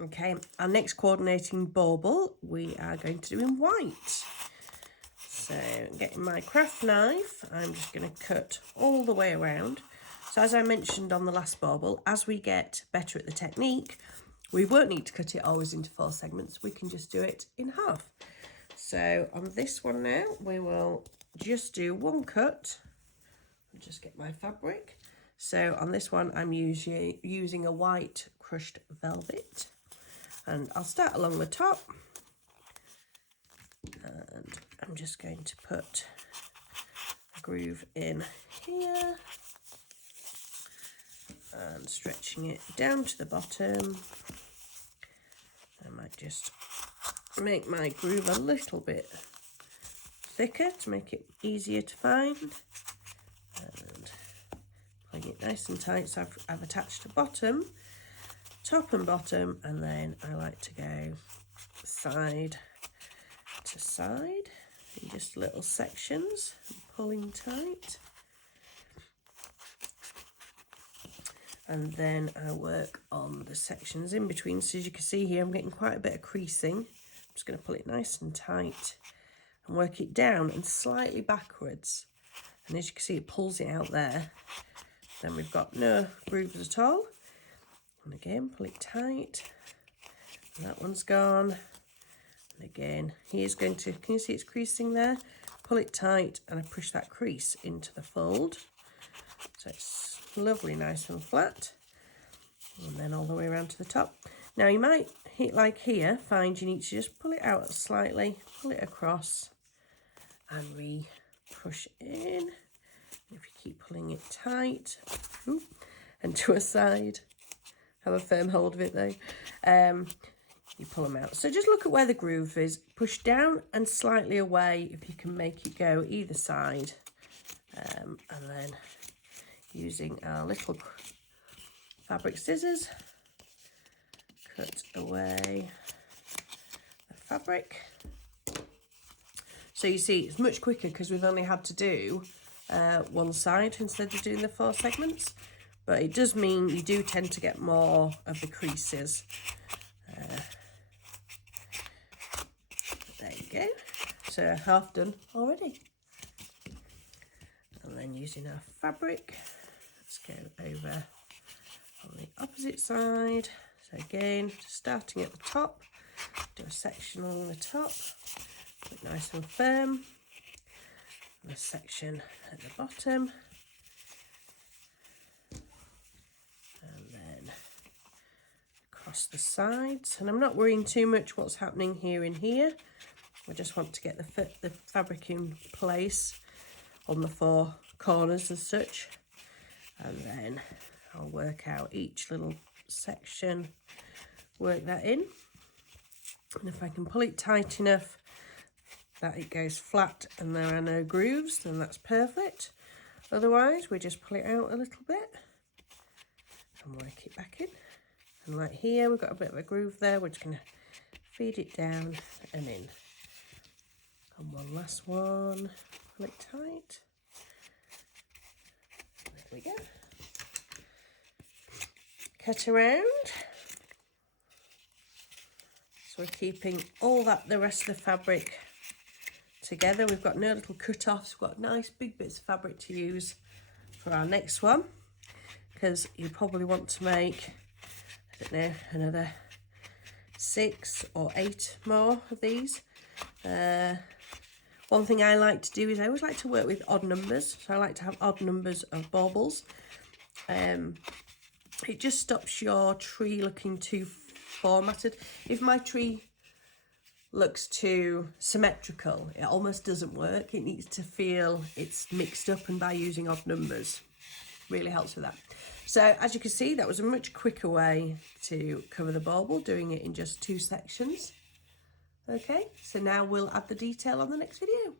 Okay, our next coordinating bauble we are going to do in white. So getting my craft knife, I'm just going to cut all the way around. So as I mentioned on the last bauble, as we get better at the technique, we won't need to cut it always into 4 segments. We can just do it in half. So on this one now, we will just do 1 cut. I'll just get my fabric. So on this one, I'm using a white crushed velvet. And I'll start along the top. And I'm just going to put a groove in here. And stretching it down to the bottom. I might just make my groove a little bit thicker to make it easier to find. And pulling it nice and tight, so I've attached the bottom, top and bottom, and then I like to go side to side in just little sections, pulling tight. And then I work on the sections in between. So as you can see here, I'm getting quite a bit of creasing. I'm just going to pull it nice and tight and work it down and slightly backwards. And as you can see, it pulls it out there. Then we've got no grooves at all. And again, pull it tight. And that one's gone. And again, here's going to, can you see it's creasing there? Pull it tight and I push that crease into the fold. So it's lovely, nice and flat. And then all the way around to the top. Now you might hit like here, find you need to just pull it out slightly, pull it across and re-push in. If you keep pulling it tight, and to a side, have a firm hold of it though, you pull them out. So just look at where the groove is, push down and slightly away if you can make it go either side, and then using our little fabric scissors, cut away the fabric. So you see it's much quicker because we've only had to do one side instead of doing the 4 segments, but it does mean you do tend to get more of the creases. There you go. So half done already. And then using our fabric, let's go over on the opposite side. So again, just starting at the top, do a section along the top, put nice and firm, and a section at the bottom, and then across the sides. And I'm not worrying too much what's happening here and here. I just want to get the fabric in place on the 4 corners as such, and then I'll work out each little section, work that in, and if I can pull it tight enough that it goes flat and there are no grooves, then that's perfect. Otherwise we just pull it out a little bit and work it back in. And like here, we've got a bit of a groove there, we're just going to feed it down and in. And one last one, pull it tight. There we go. Cut around. So we're keeping all that, the rest of the fabric together. We've got no little cut-offs. We've got nice big bits of fabric to use for our next one, because you probably want to make, I don't know, another 6 or 8 more of these. One thing I like to do is I always like to work with odd numbers. So I like to have odd numbers of baubles. It just stops your tree looking too formatted. If my tree looks too symmetrical, it almost doesn't work. It needs to feel it's mixed up, and by using odd numbers really helps with that. So as you can see, that was a much quicker way to cover the bauble, doing it in just 2 sections. Okay, so now we'll add the detail on the next video.